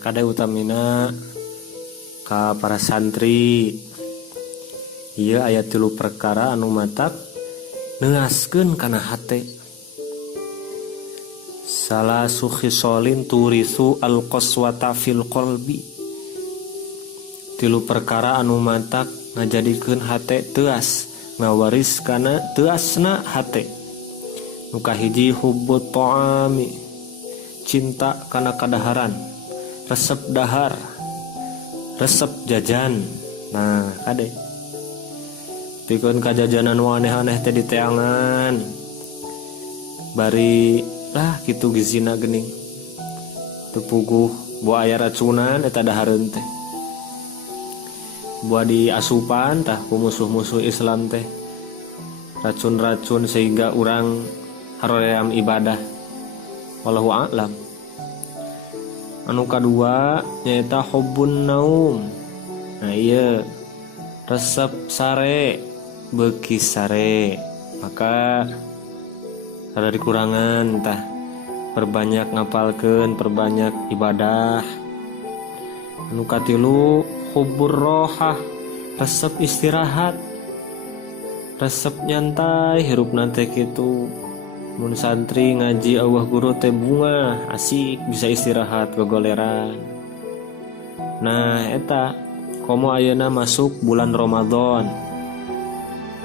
kada utamina ka para santri ieu aya 3 perkara anu matak neaskeun kana hate. Salah sukhisolin turisu al-qaswata fil qalbi. 3 perkara anu matak ngajadikeun hate teuas ngawaris kana teuasna hate. Nu kahiji hubbut ta'ami, cinta kana kadaharan, resep dahar, resep jajan. Nah, kade pikeun kajajanan nu aneh-aneh teh di teangan. Bari lah kitu gizina geuning. Teu puguh bu aya racunan eta dahareun teh. Buat di asupan tah ku musuh-musuh Islam teh racun-racun sehingga orang haroream ibadah. Wallahu a'lam. Anu kadua nyaeta hubbun naum. Nah iya resep sare beuki sare, maka ada dikurangan tah perbanyak ngapalkeun, perbanyak ibadah. Anu katilu hubbur rohah, resep istirahat, resep nyantai hirup nate kitu. Mun santri ngaji Allah guru teh bunga asik bisa istirahat gogoleran. Nah eta komo ayeuna masuk bulan Ramadan,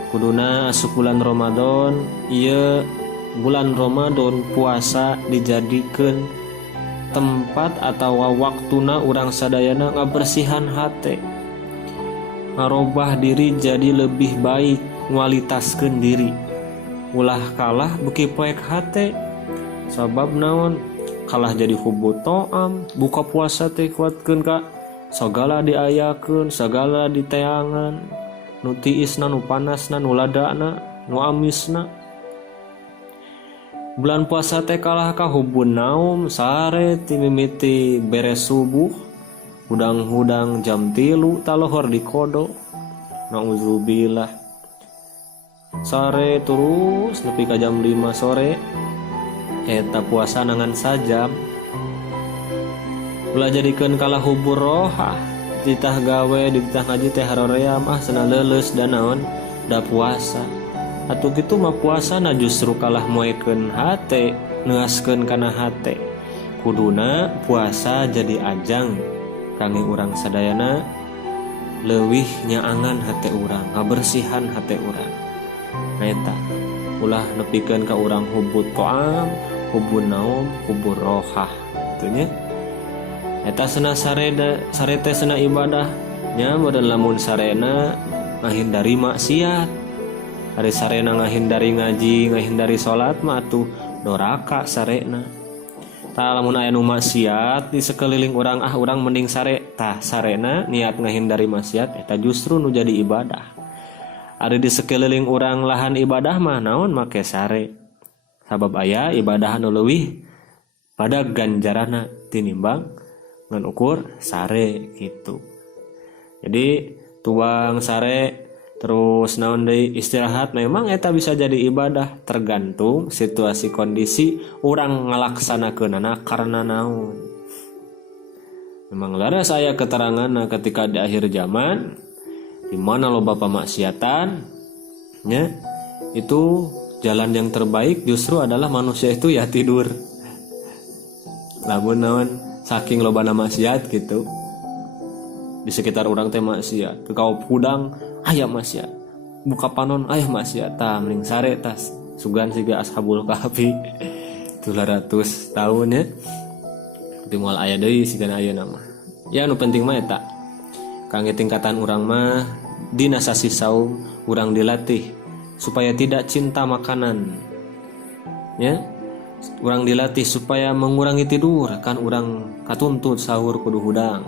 kuduna asup bulan Ramadan ieu bulan Ramadan puasa dijadikeun tempat atau waktuna urang sadayana ngabersihan hate, ngarobah diri jadi lebih baik, ngualitaskeun diri. Ulah kalah beuki poek hate, sabab naon? Kalah jadi hubbut ta'am, buka puasa teh kuatkeun ka sagala diayakeun, sagala diteangan, nu tiisna, nu panasna, nu ladana, nu amisna. Bulan puasa teh kalah ka hubbun naum, sare ti mimiti beres subuh, hudang-hudang jam 3 talohor di kodo. Nauzubillah. Sare terus nepi ka jam 5 sore eta puasa nangan sajam. Ulah jadikeun kalah hubbur rohah, ditah gawe ditah ngaji teh haroream cenah leuleus da naon da puasa. Atuh kitu mah puasana justru kalah moekeun hate, neaskeun kana hate. Kuduna puasa jadi ajang kangge urang sadayana leuwih nyaangan hate urang, ngabersihan hate urang. Nah eta ulah nepikeun ka urang hubbut ta'am, hubbun naum, hubbur rohah. Kitu nya. Eta cenah sare teh cenah ibadah nya modal lamun sarena ngahindari maksiat. Hari sarena ngahindari ngaji, ngahindari salat mah atuh doraka sarena. Tah lamun aya nu maksiat di sekeliling urang urang mending sare, tah sarena niat ngahindari maksiat eta justru nu jadi ibadah. Ada di sekeliling urang lahan ibadah mah naon make sare. Sabab aya ibadah anu leuwih pada ganjarana tinimbang ngan ukur sare gitu. Jadi tuang sare terus naon deui istirahat memang eta bisa jadi ibadah tergantung situasi kondisi urang ngalaksanakeunana karena naon. Memang laras aya keteranganna ketika di akhir zaman di mana loba pamaksiatan nya itu jalan yang terbaik justru adalah manusia itu ya tidur. Lamun naon saking lobana maksiat gitu di sekitar urang teh maksiat, kau pudang aya maksiat, buka panon aya maksiat, tah mending sare tas sugan siga ashabul kahfi 200 tahun ya teu moal aya deui siga ayeuna mah. Ya nu penting mah eta kangge tingkatan urang mah dina sasi saum urang dilatih supaya tidak cinta makanan. Ya. Urang dilatih supaya mengurangi tidur kan urang katuntut sahur kudu hudang.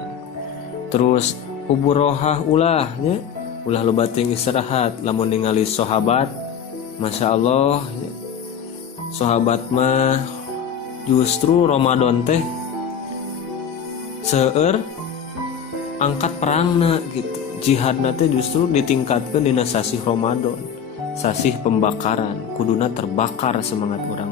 Terus hubbur rohah ulah nya, ulah loba teuing istirahat lamun ningali sahabat. Masyaallah ya. Sahabat mah justru Ramadan teh seueur angkat perangna gitu. Jihadna teh justru ditingkatkeun dina sasih Ramadan, sasih pembakaran, kuduna terbakar semangat urang